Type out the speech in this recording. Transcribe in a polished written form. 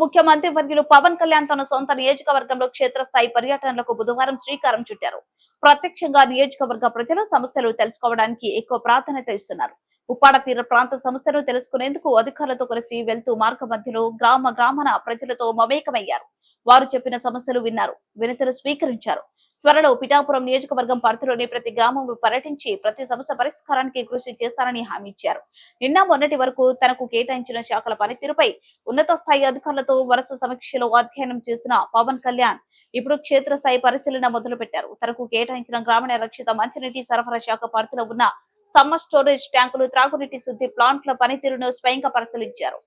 ముఖ్యమంత్రి వర్యులు పవన్ కళ్యాణ్ తన సొంత నియోజకవర్గంలో క్షేత్రస్థాయి పర్యటనలకు బుధవారం శ్రీకారం చుట్టారు. ప్రత్యక్షంగా నియోజకవర్గ ప్రజల సమస్యలు తెలుసుకోవడానికి ఎక్కువ ప్రాధాన్యత ఇస్తున్నారు. ఉప్పాడ తీర ప్రాంత సమస్యలు తెలుసుకునేందుకు అధికారులతో కలిసి వెళ్తూ మార్గ మధ్యలో గ్రామాన ప్రజలతో మమేకమయ్యారు. వారు చెప్పిన సమస్యలు విన్నారు, వినతులు స్వీకరించారు. త్వరలో పిఠాపురం నియోజకవర్గం పరిధిలోని ప్రతి గ్రామంలో పర్యటించి ప్రతి సమస్య పరిష్కారానికి కృషి చేస్తారని హామీ ఇచ్చారు. నిన్న మొన్నటి వరకు తనకు కేటాయించిన శాఖల పనితీరుపై ఉన్నత స్థాయి అధికారులతో వరుస సమీక్షలో అధ్యయనం చేసిన పవన్ కళ్యాణ్ ఇప్పుడు క్షేత్రస్థాయి పరిశీలన మొదలు పెట్టారు. తనకు కేటాయించిన గ్రామీణ రక్షిత మంచినీటి సరఫరా శాఖ పరిధిలో ఉన్న సమ్మర్ స్టోరేజ్ ట్యాంకులు, త్రాగునీటి శుద్ధి ప్లాంట్ల పనితీరును స్వయంగా పరిశీలించారు.